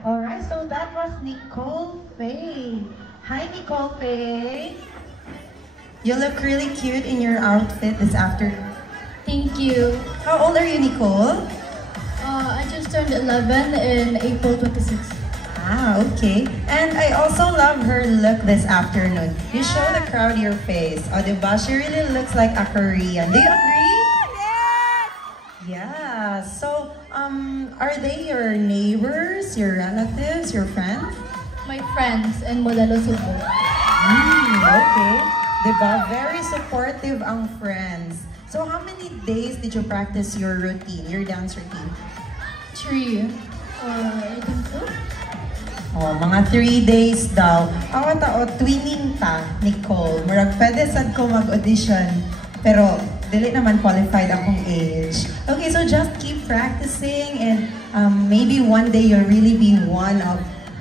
Alright, so that was Nicole Faye. Hi, Nicole Faye. You look really cute in your outfit this afternoon. Thank you. How old are you, Nicole? I just turned 11 in April 26. Ah, okay. And I also love her look this afternoon. You show the crowd your face. Oh, diba? She really looks like a Korean. Do you agree? Yes! Yeah. So, are they your neighbors, your relatives, your friends? My friends in Modelo Cebu. Okay. Diba? Very supportive ang friends. So, how many days did you practice your routine, your dance routine? 3. I think so. Oh, mga 3 days daw. Ako tao, twinning ta, Nicole. Murag pwede sad ko mag-audition. Pero, dili naman qualified akong age. Okay, so just keep practicing and maybe one day you'll really be one of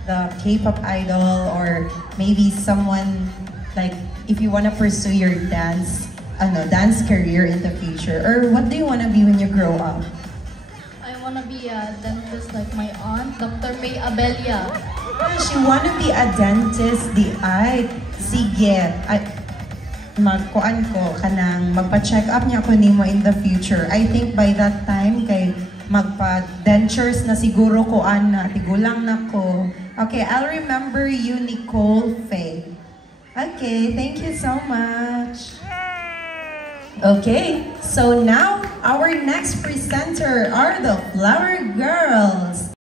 the K-pop idol or maybe someone like if you want to pursue your dance career in the future. Or what do you want to be when you grow up? I want to be a dentist like my aunt, Dr. May Abelia. She wanna be a dentist, di ay. Sige. Ay, magkuan ko kanang magpa-check up niya ko nimo in the future. I think by that time kay magpa-dentures na siguro ko na tigulang na ko. Okay, I'll remember you, Nicole Faye. Okay, thank you so much. Okay, so now our next presenter are the Flower Girls.